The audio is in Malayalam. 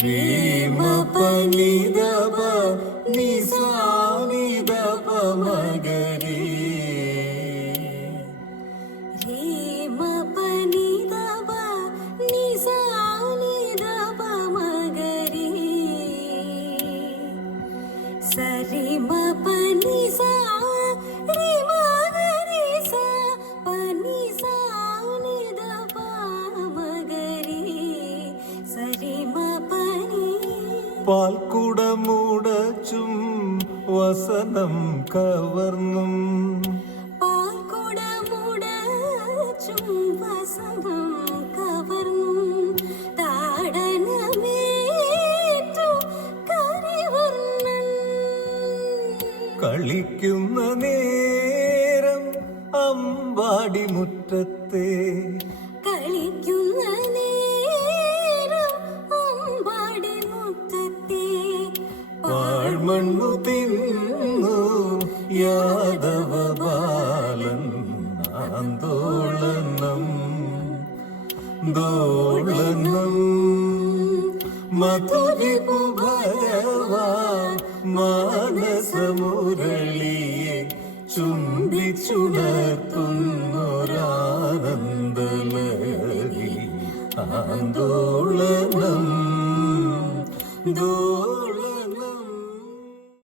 രീമ പനി ദപ നിസാ നി ദപ മഗരി രീമ പനി ദപ നിസാ നി ദപ മഗരി സരിമ പനി സാ രി മഗരി സാ പനി സാ നി ദപ മഗരി സരിമ പനി. പാൽക്കുടമുടച്ചും വസനം കവർന്നും പാൽക്കുടമുടച്ചും വസനം കവർന്നും താടനമേറ്റു കരിവർണ്ണൻ കളിക്കുന്ന നേരം അമ്പാടി മുറ്റത്തെ കളിക്കുന്ന നേരം അമ്പാടി മുറ്റത്തെ പാഴ്മണ്ണു തിന്നു യാദവ ബാലൻ ആന്തോളനം ദോളനം മധുരിപു ഭഗവാൻ മാനസമുരളിയെ ചുംബിച്ചുണർത്തുന്നൊരാനന്ദലഹരി ആന്തോളനം ദോ